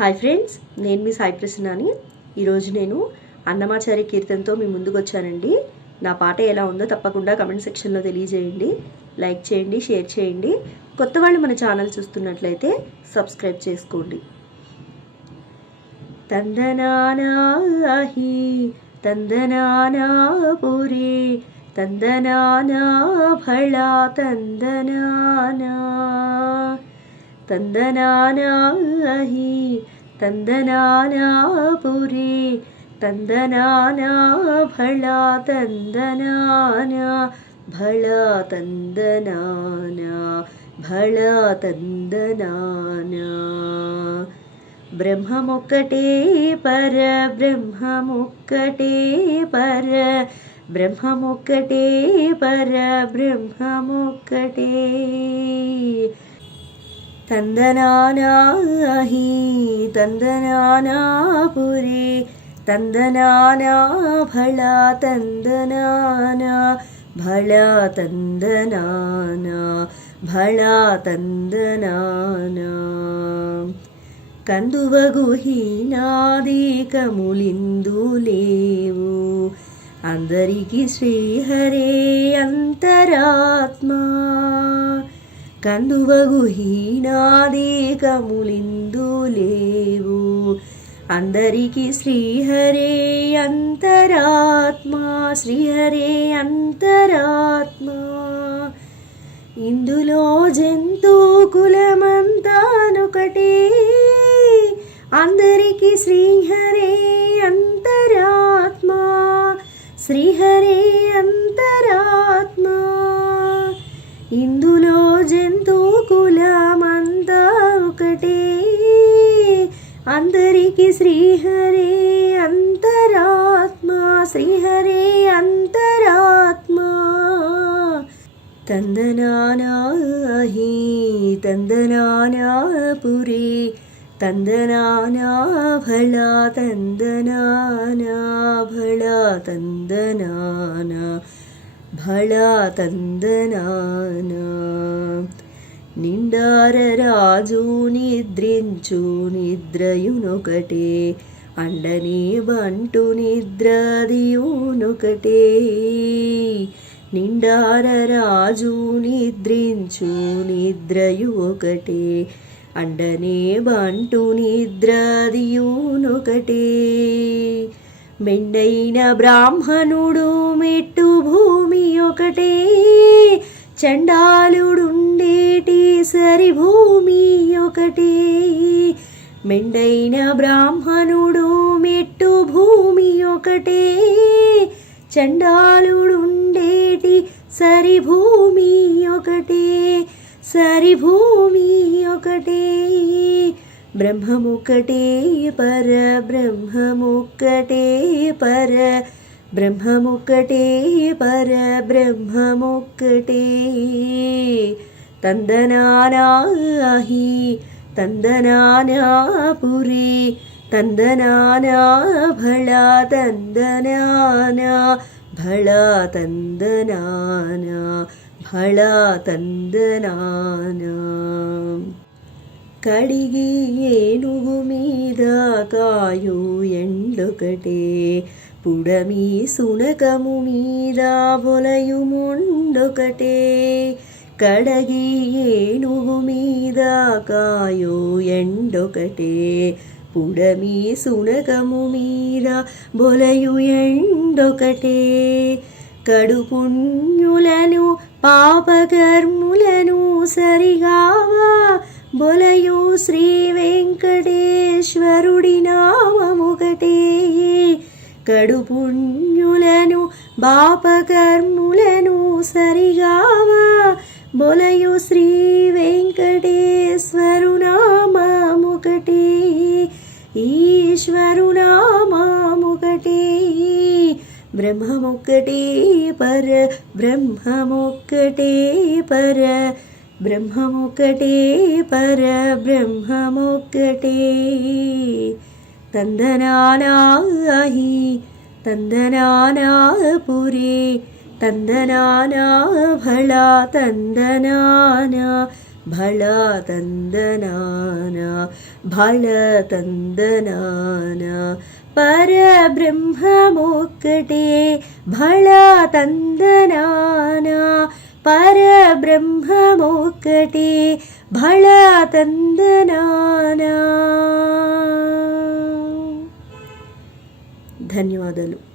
Hi friends, నేను మీ సాయి ప్రసన్నాని. ఈరోజు నేను అన్నమాచార్య కీర్తనతో మీ ముందుకు వచ్చానండి. నా పాట ఎలా ఉందో తప్పకుండా కమెంట్ సెక్షన్లో తెలియజేయండి. లైక్ చేయండి, షేర్ చేయండి. కొత్త వాళ్ళు మన ఛానల్ చూస్తున్నట్లయితే సబ్స్క్రైబ్ చేసుకోండి. తందనానాహి తందనానా పురే తందనానా భళా తందనానా తందనానాహి తందనానా పురే తందనానా భళా తందనానా భళా తందనానా భళా తందనానా. బ్రహ్మమొక్కటే పర బ్రహ్మమొక్కటే పర బ్రహ్మమొక్కటే పర బ్రహ్మమొక్కటే. తందనానాహి తందనానా పురే తందనానా భళా తందనానా భళా తందనానా భళా తందనానా. కందువగుహీనాదికములిందు లేవు, అందరికీ శ్రీహరే అంతరాత్మా. కందువగుహీనాదికములిందు లేవు, అందరికీ శ్రీహరే అంతరాత్మా శ్రీహరే అంతరాత్మా. ఇందులో జంతు కులమంతానొకటే, అందరికీ శ్రీహరే అంతరాత్మా శ్రీహరే అంతరాత్మా. ఇందులో జంతు కులమంతా ఒకటే, అందరికీ శ్రీహరే అంతరాత్మా శ్రీహరే అంతరాత్మా. తందనానాహి తందనానా పురే తందనానా భళా తందనానా భళా తందనానా భళా తందనానా. నిండార రాజు నిద్రించు నిద్రయునొకటే, అండనే బంటు నిద్రదియునొకటే. నిండార రాజు నిద్రించు నిద్రయు ఒకటే, అండనే బంటు నిద్రదియునొకటే. మెండైన బ్రాహ్మణుడు మెట్టు భూమి ఒకటే, చండాలుడుండేటి సరి భూమి ఒకటే. మెండైన బ్రాహ్మణుడు మెట్టు భూమి ఒకటే, చండాలుడుండేటి సరి భూమి ఒకటే సరి భూమి ఒకటే. బ్రహ్మమొక్కటే పర బ్రహ్మమొక్కటే పర బ్రహ్మమొక్కటే పర బ్రహ్మమొక్కటే. తందనానాహి తందనానా పురే తందనానా భళా తందనానా భళా తందనానా భళా తందనానా. కడిగి ఏనుగు మీద కాయు ఎండొకటే, పుడమి సునకము మీద బొలయు మొండొకటే. కడగి ఏనుగు మీద కాయు ఎండొకటే, పుడమి సునకము మీద బొలయు ఎండొకటే. కడుపుణ్యులను పాపకర్ములను సరిగావా బొలయు శ్రీ వెంకటేశ్వరుడి నామముకటే. కడుపుణ్యులను పాపకర్ములను సరిగావా బొలయు శ్రీ వెంకటేశ్వరు నామముకటే ఈశ్వరు నామముకటే. బ్రహ్మమొక్కటే పర బ్రహ్మమొక్కటే పర బ్రహ్మమొక్కటే పర బ్రహ్మమొక్కటే. తందనానాహి తందనానా పురే తందనానా భళా తందనానా భళ తందనాన భళ తందనాన పరబ్రహ్మమొక్కటే భళ తందనాన పరబ్రహ్మమొక్కటే భళ తందనాన. ధన్యవాదాలు.